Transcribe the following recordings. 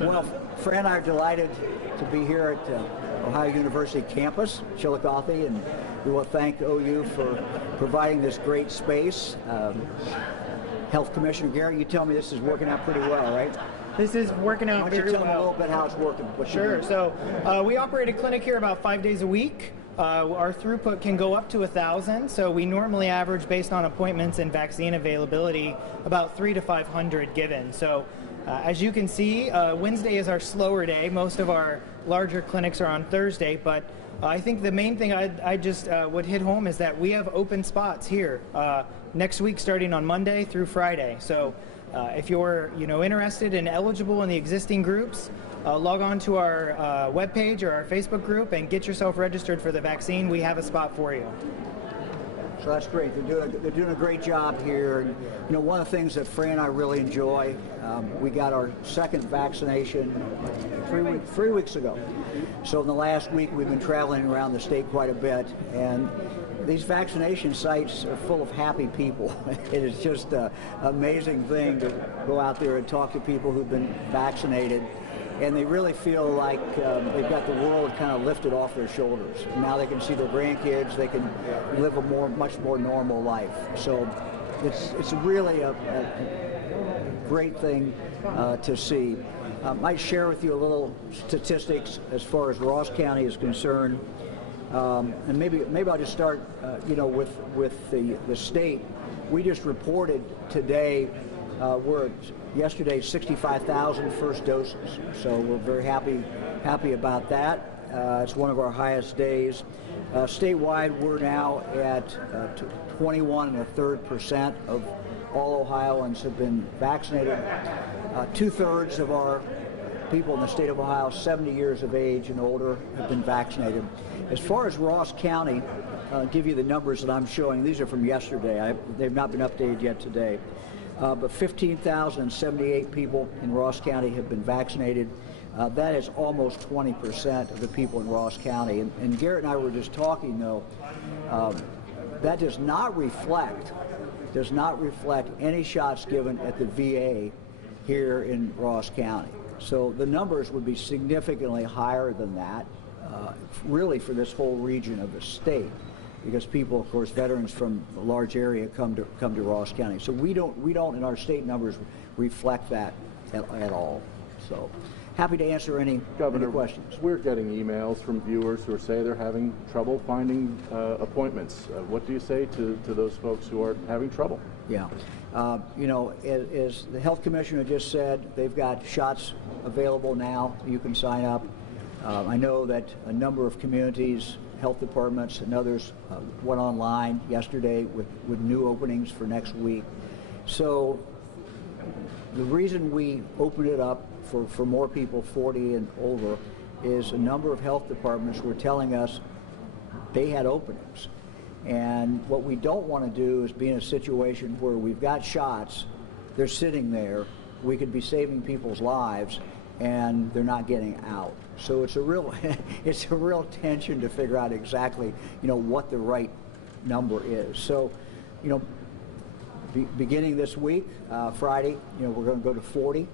Well, Fran and I are delighted to be here at Ohio University campus, Chillicothe, and we want to thank OU for providing this great space. Health Commissioner Garrett, you tell me this is working out pretty well, right? This is working out very well. Why don't you tell me a little bit how it's working? Sure. So we operate a clinic here about 5 days a week. Our throughput can go up to 1,000. So we normally average, based on appointments and vaccine availability, about 300 to 500 given. So as you can see, Wednesday is our slower day. Most of our larger clinics are on Thursday, but I think the main thing I just would hit home is that we have open spots here next week, starting on Monday through Friday. So if you're interested and eligible in the existing groups, log on to our webpage or our Facebook group and get yourself registered for the vaccine. We have a spot for you. So that's great. They're doing a great job here. And, one of the things that Fran and I really enjoy, we got our second vaccination 3 weeks ago. So in the last week, we've been traveling around the state quite a bit, and these vaccination sites are full of happy people. It is just an amazing thing to go out there and talk to people who've been vaccinated, and they really feel like they've got the world kind of lifted off their shoulders. Now they can see their grandkids, they can live a much more normal life. So it's really a great thing to see. I might share with you a little statistics as far as Ross County is concerned. And maybe I'll just start, with the state. We just reported today, we're at yesterday 65,000 first doses, so we're very happy about that. It's one of our highest days. Statewide, we're now at 21.33% of all Ohioans have been vaccinated. 2/3 of our people in the state of Ohio 70 years of age and older have been vaccinated. As far as Ross County, I'll give you the numbers that I'm showing. These are from yesterday. They've not been updated yet today. But 15,078 people in Ross County have been vaccinated. That is almost 20% of the people in Ross County. And Garrett and I were just talking, though, that does not reflect any shots given at the VA here in Ross County. So the numbers would be significantly higher than that, really, for this whole region of the state, because people, of course, veterans from a large area come to Ross County. So we don't in our state numbers reflect that at all. So happy to answer any questions. We're getting emails from viewers who say they're having trouble finding appointments. What do you say to those folks who are having trouble? Yeah. As the health commissioner just said, they've got shots available now. You can sign up. I know that a number of communities, health departments, and others went online yesterday with new openings for next week. So the reason we opened it up for more people 40 and over is a number of health departments were telling us they had openings. And what we don't want to do is be in a situation where we've got shots, they're sitting there, we could be saving people's lives, and they're not getting out. So it's a real tension to figure out exactly, what the right number is. So, beginning this week, Friday, we're going to go to 40,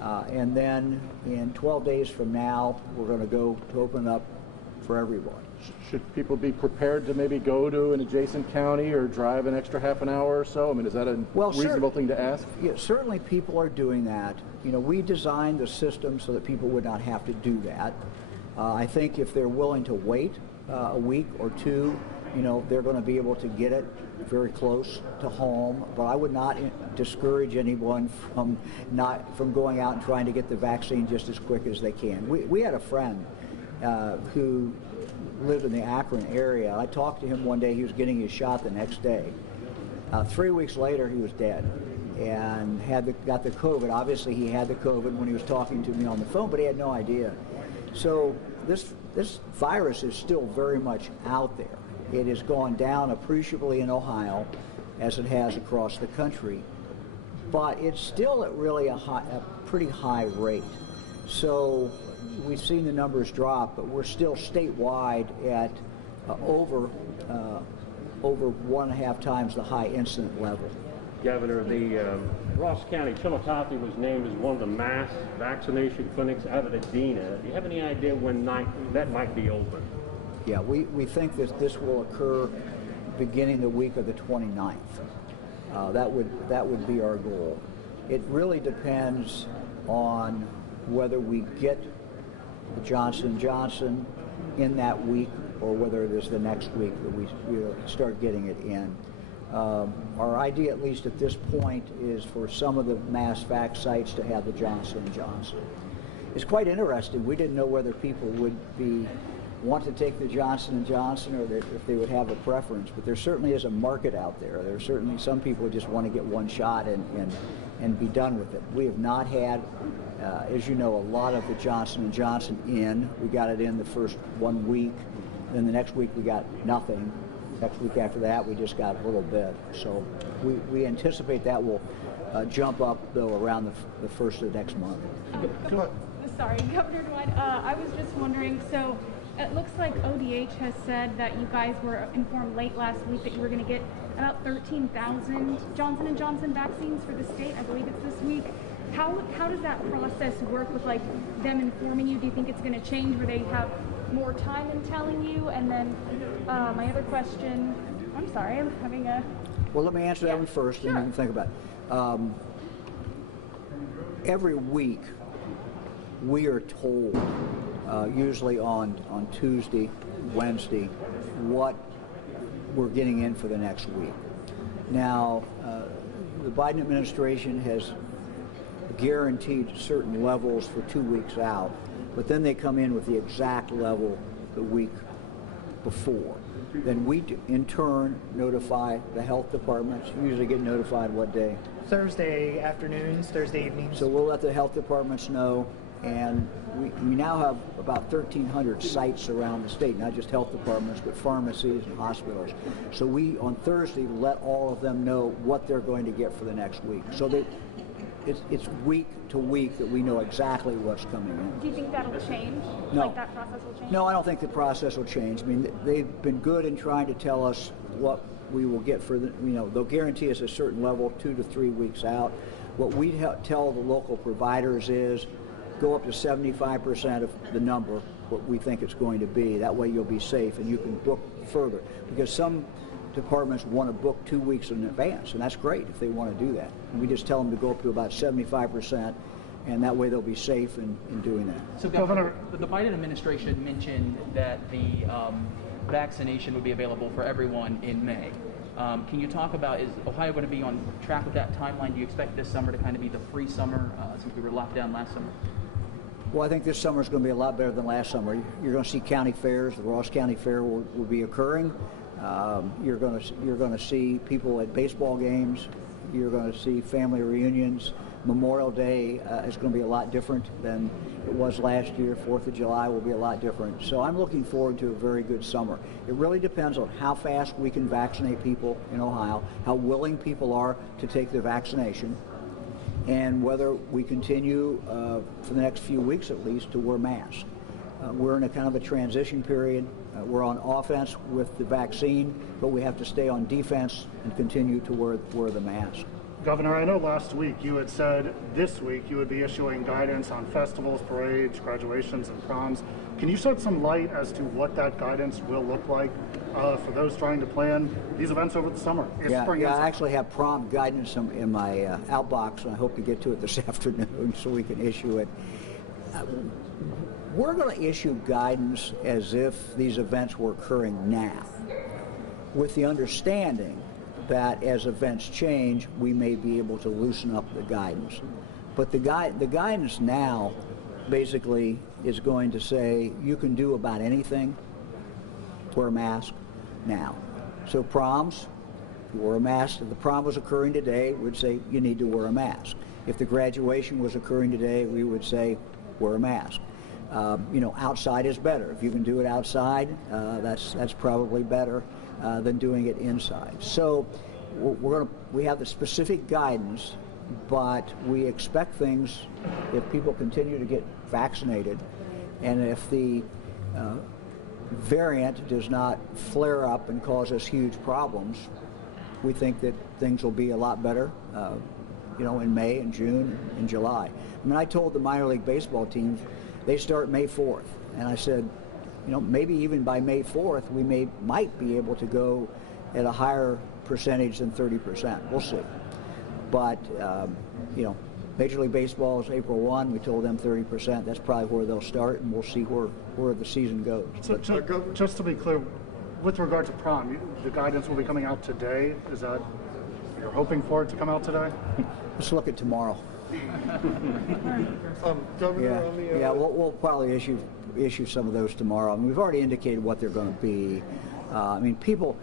and then in 12 days from now, we're going to go to open up for everyone. Should people be prepared to maybe go to an adjacent county or drive an extra half an hour or so? I mean, is that a reasonable thing to ask? Yeah, certainly people are doing that. We designed the system so that people would not have to do that. I think if they're willing to wait a week or two, they're going to be able to get it very close to home. But I would not discourage anyone from going out and trying to get the vaccine just as quick as they can. We had a friend who lived in the Akron area. I talked to him one day. He was getting his shot the next day. 3 weeks later, he was dead and got the COVID. Obviously, he had the COVID when he was talking to me on the phone, but he had no idea. So this virus is still very much out there. It has gone down appreciably in Ohio, as it has across the country, but it's still at really a pretty high rate. So we've seen the numbers drop, but we're still statewide at over 1.5 times the high incident level. Governor, the Ross County, Chillicothe was named as one of the mass vaccination clinics out of Adena. Do you have any idea when that might be open? Yeah, we think that this will occur beginning the week of the 29th. That would be our goal. It really depends on whether we get the Johnson & Johnson in that week or whether it is the next week that we start getting it in. Our idea, at least at this point, is for some of the mass vac sites to have the Johnson & Johnson. It's quite interesting. We didn't know whether people would want to take the Johnson & Johnson or if they would have a preference, but there certainly is a market out there. There's certainly some people who just want to get one shot and be done with it. We have not had, as you know, a lot of the Johnson & Johnson in. We got it in the first 1 week, then the next week we got nothing. Next week after that we just got a little bit. So we anticipate that will jump up, though, around the first of next month. Sorry, Governor DeWine, I was just wondering, so it looks like ODH has said that you guys were informed late last week that you were going to get about 13,000 Johnson & Johnson vaccines for the state. I believe it's this week. How does that process work with like them informing you? Do you think it's going to change where they have more time in telling you? And then my other question, I'm sorry, I'm having a... Well, let me answer that one first, Sure. and you can think about it. Every week we are told, usually on Tuesday, Wednesday, what we're getting in for the next week. Now, the Biden administration has guaranteed certain levels for 2 weeks out, but then they come in with the exact level the week before. Then we, in turn, notify the health departments. We usually get notified what day? Thursday afternoons, Thursday evenings. So we'll let the health departments know, and we now have about 1,300 sites around the state, not just health departments, but pharmacies and hospitals. So we, on Thursday, let all of them know what they're going to get for the next week. So it's week to week that we know exactly what's coming in. Do you think that'll change? No. Like that process will change? No, I don't think the process will change. I mean, they've been good in trying to tell us what we will get for the, they'll guarantee us a certain level 2 to 3 weeks out. What we tell the local providers is go up to 75% of the number, what we think it's going to be. That way you'll be safe and you can book further. Because some departments want to book 2 weeks in advance, and that's great if they want to do that. And we just tell them to go up to about 75%, and that way they'll be safe in doing that. So, Governor, the Biden administration mentioned that the vaccination would be available for everyone in May. Can you talk about, is Ohio going to be on track with that timeline? Do you expect this summer to kind of be the free summer since we were locked down last summer? Well, I think this summer is going to be a lot better than last summer. You're going to see county fairs. The Ross County Fair will be occurring. You're going to see people at baseball games. You're going to see family reunions. Memorial Day is going to be a lot different than it was last year. 4th of July will be a lot different. So I'm looking forward to a very good summer. It really depends on how fast we can vaccinate people in Ohio, how willing people are to take the vaccination, and whether we continue for the next few weeks at least to wear masks. We're in a kind of a transition period. We're on offense with the vaccine, but we have to stay on defense and continue to wear the mask. Governor, I know last week you had said this week you would be issuing guidance on festivals, parades, graduations, and proms. Can you shed some light as to what that guidance will look like for those trying to plan these events over the summer? Yeah, I actually have prom guidance in my outbox, and I hope to get to it this afternoon so we can issue it. We're going to issue guidance as if these events were occurring now, with the understanding that as events change, we may be able to loosen up the guidance. But the guidance now basically is going to say you can do about anything, wear a mask now. So proms, you wear a mask. If the prom was occurring today, we'd say you need to wear a mask. If the graduation was occurring today, we would say wear a mask. Outside is better. If you can do it outside, that's probably better than doing it inside. So we have the specific guidance, but we expect things, if people continue to get vaccinated, and if the variant does not flare up and cause us huge problems, we think that things will be a lot better, in May and June and July. I mean, I told the minor league baseball teams they start May 4th, and I said, maybe even by May 4th we might be able to go at a higher percentage than 30%. We'll see. But Major League Baseball is April 1. We told them 30%. That's probably where they'll start, and we'll see where the season goes. So, just to be clear, with regard to prom, the guidance will be coming out today. Is that you're hoping for it to come out today? Let's look at tomorrow. Governor, we'll probably issue some of those tomorrow. I mean, we've already indicated what they're going to be. People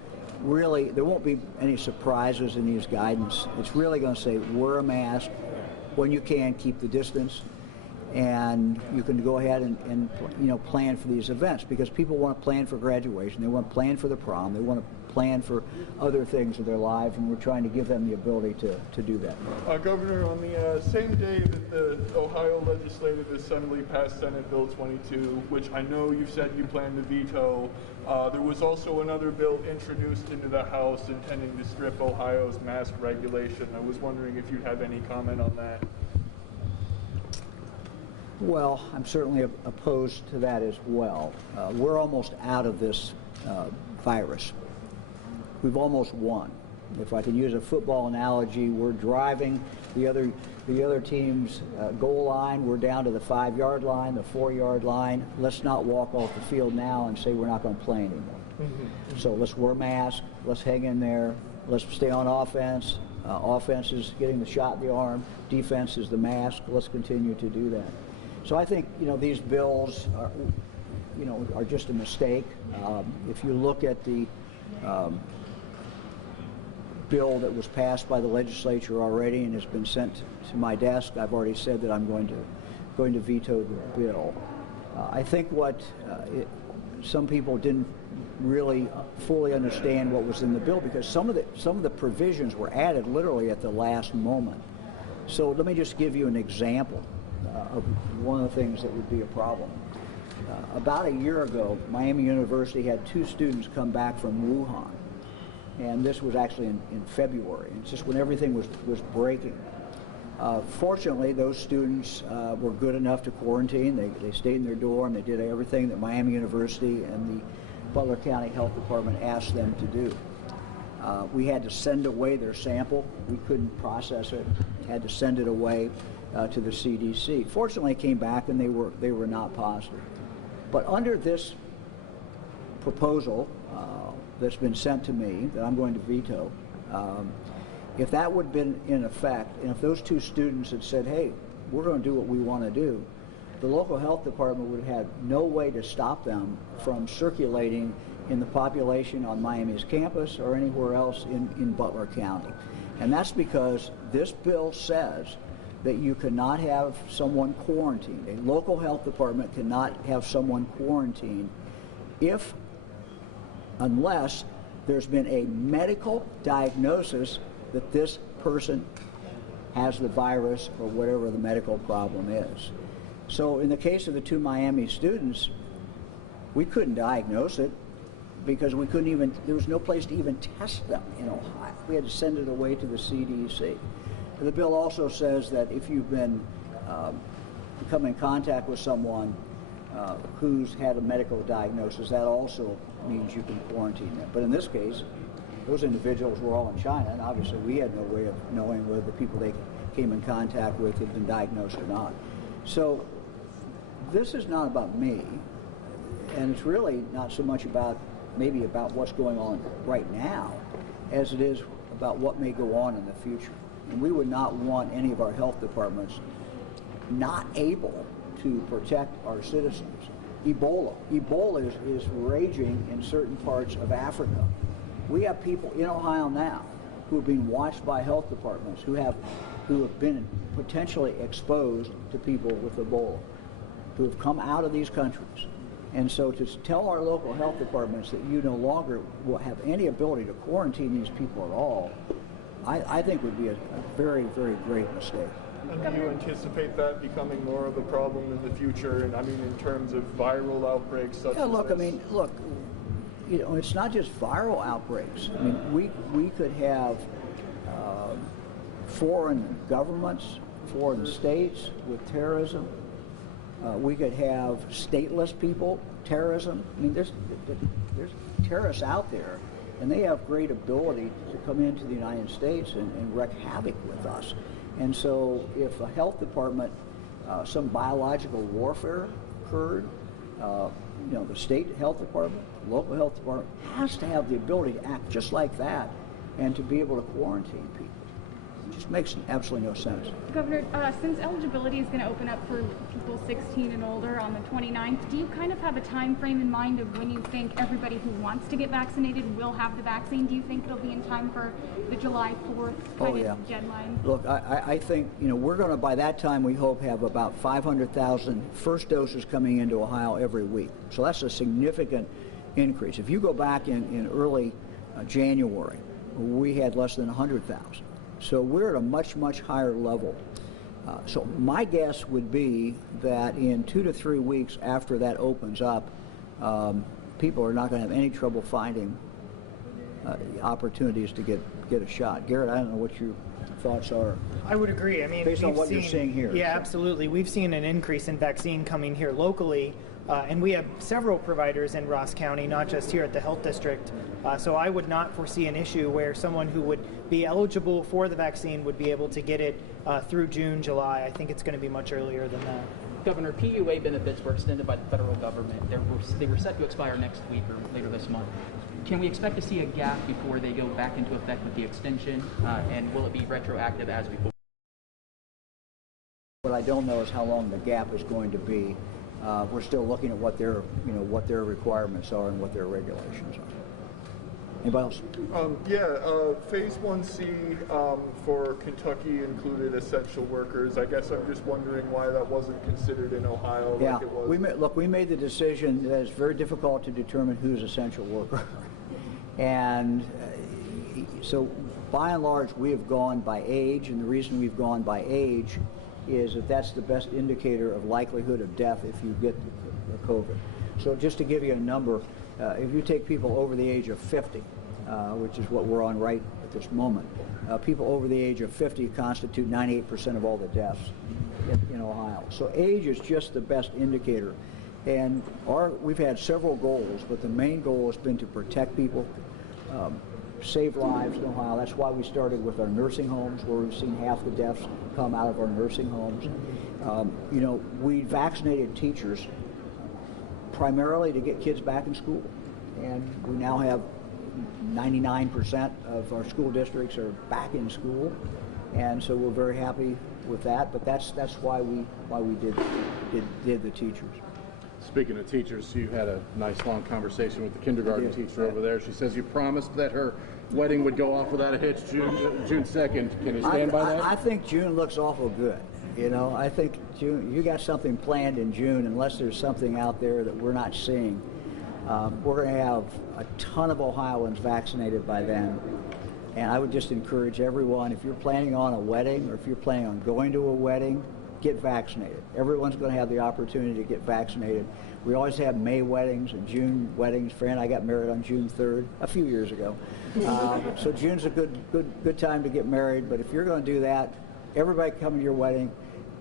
really, there won't be any surprises in these guidance. It's really going to say wear a mask when you can, keep the distance, and you can go ahead and plan for these events, because people want to plan for graduation, they want to plan for the prom, they want to plan for other things in their lives, and we're trying to give them the ability to do that. Governor, on the same day that the Ohio Legislative Assembly passed Senate Bill 22, which I know you said you plan to veto, there was also another bill introduced into the House intending to strip Ohio's mask regulation. I was wondering if you have any comment on that. Well, I'm certainly opposed to that as well. We're almost out of this virus. We've almost won. If I can use a football analogy, we're driving the other team's goal line. We're down to the 5-yard line, the 4-yard line. Let's not walk off the field now and say we're not going to play anymore. Mm-hmm. So let's wear masks. Let's hang in there. Let's stay on offense. Offense is getting the shot in the arm. Defense is the mask. Let's continue to do that. So I think these bills are just a mistake. If you look at the bill that was passed by the legislature already and has been sent to my desk, I've already said that I'm going to veto the bill. I think some people didn't really fully understand what was in the bill, because some of the provisions were added literally at the last moment. So let me just give you an example of one of the things that would be a problem. About a year ago, Miami University had 2 students come back from Wuhan, and this was actually in February. It's just when everything was breaking. Fortunately, those students were good enough to quarantine. They stayed in their dorm. They did everything that Miami University and the Butler County Health Department asked them to do. We had to send away their sample. We couldn't process it. Had to send it away to the CDC. Fortunately, it came back and they were not positive. But under this proposal that's been sent to me that I'm going to veto, if that would have been in effect, and if those 2 students had said, hey, we're going to do what we want to do, the local health department would have had no way to stop them from circulating in the population on Miami's campus or anywhere else in Butler County. And that's because this bill says that you cannot have someone quarantined. A local health department cannot have someone quarantined unless there's been a medical diagnosis that this person has the virus or whatever the medical problem is. So in the case of the 2 Miami students, we couldn't diagnose it because there was no place to even test them in Ohio. We had to send it away to the CDC. The bill also says that if you've been come in contact with someone who's had a medical diagnosis, that also means you can quarantine them. But in this case, those individuals were all in China, and obviously we had no way of knowing whether the people they came in contact with had been diagnosed or not. So this is not about me, and it's really not so much about what's going on right now as it is about what may go on in the future. And we would not want any of our health departments not able to protect our citizens. Ebola is raging in certain parts of Africa. We have people in Ohio now who are being watched by health departments who have been potentially exposed to people with Ebola, who have come out of these countries. And so to tell our local health departments that you no longer will have any ability to quarantine these people at all, I think would be a very, very great mistake. And do you anticipate that becoming more of a problem in the future? And I mean, in terms of viral outbreaks such as this? Look, you know, it's not just viral outbreaks. I mean, we could have foreign governments, foreign states with terrorism. We could have stateless people, terrorism. I mean, there's terrorists out there, and they have great ability to come into the United States and wreak havoc with us. And so if a health department, some biological warfare occurred, you know, the state health department, local health department has to have the ability to act just like that and to be able to quarantine people. It just makes absolutely no sense. Governor, since eligibility is going to open up for people 16 and older on the 29th, do you kind of have a time frame in mind of when you think everybody who wants to get vaccinated will have the vaccine? Do you think it'll be in time for the July 4th kind of deadline? Look, I think, you know, we're going to, by that time, we hope, have about 500,000 first doses coming into Ohio every week. So that's a significant increase. If you go back in early January, we had less than 100,000. So we're at a much, much higher level. So my guess would be that in 2 to 3 weeks after that opens up, people are not going to have any trouble finding opportunities to get a shot. Garrett, I don't know what your thoughts are. I would agree. I mean, based on what you're seeing here. Yeah, so. Absolutely. We've seen an increase in vaccine coming here locally, and we have several providers in Ross County, not just here at the health district. So I would not foresee an issue where someone who would be eligible for the vaccine would be able to get it through June, July. I think it's going to be much earlier than that. Governor, PUA benefits were extended by the federal government. They were set to expire next week or later this month. Can we expect to see a gap before they go back into effect with the extension, and will it be retroactive as before? What I don't know is how long the gap is going to be. We're still looking at what their, you know, what their requirements are and what their regulations are. Anybody else? Phase 1C for Kentucky included essential workers. I guess I'm just wondering why that wasn't considered in Ohio like it was. We made the decision that it's very difficult to determine who's essential worker. And so by and large, we have gone by age, and the reason we've gone by age is that that's the best indicator of likelihood of death if you get the COVID. So just to give you a number, if you take people over the age of 50, which is what we're on right at this moment, people over the age of 50 constitute 98% of all the deaths in Ohio. So age is just the best indicator. And we've had several goals, but the main goal has been to protect people, save lives in Ohio. That's why we started with our nursing homes, where we've seen half the deaths come out of our nursing homes. You know, we vaccinated teachers primarily to get kids back in school, and we now have 99% of our school districts are back in school, and so we're very happy with that. But that's why we did the teachers. Speaking of teachers, you had a nice long conversation with the kindergarten teacher over there. She says you promised that her wedding would go off without a hitch June 2nd. Can you stand by that? I think June looks awful good. You know, I think June, you got something planned in June, unless there's something out there that we're not seeing. We're going to have a ton of Ohioans vaccinated by then. And I would just encourage everyone, if you're planning on a wedding or if you're planning on going to a wedding, get vaccinated. Everyone's going to have the opportunity to get vaccinated. We always have May weddings and June weddings. Fran and I got married on June 3rd a few years ago. So June's a good time to get married. But if you're going to do that, everybody come to your wedding,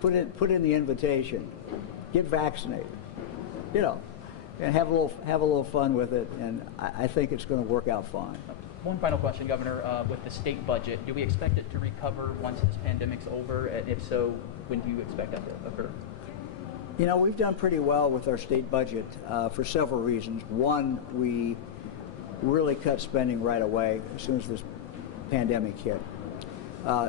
put in the invitation, get vaccinated, you know, and have a little fun with it. And I think it's going to work out fine. One final question, Governor. With the state budget, do we expect it to recover once this pandemic's over? And if so, when do you expect that to occur? You know, we've done pretty well with our state budget for several reasons. One, we really cut spending right away as soon as this pandemic hit.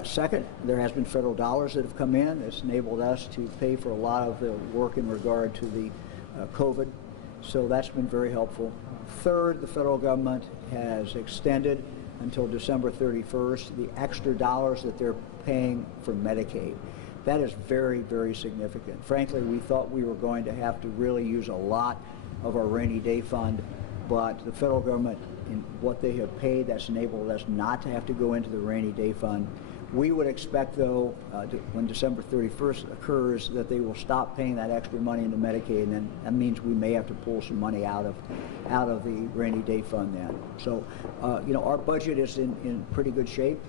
Second, there has been federal dollars that have come in. It's enabled us to pay for a lot of the work in regard to the COVID. So that's been very helpful. Third, the federal government has extended until December 31st the extra dollars that they're paying for Medicaid. That is very, very significant. Frankly, we thought we were going to have to really use a lot of our rainy day fund, but the federal government, in what they have paid, that's enabled us not to have to go into the rainy day fund. We would expect, though, when December 31st occurs, that they will stop paying that extra money into Medicaid, and then that means we may have to pull some money out of the rainy day fund then. So, our budget is in pretty good shape,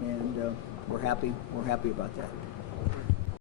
and we're happy about that.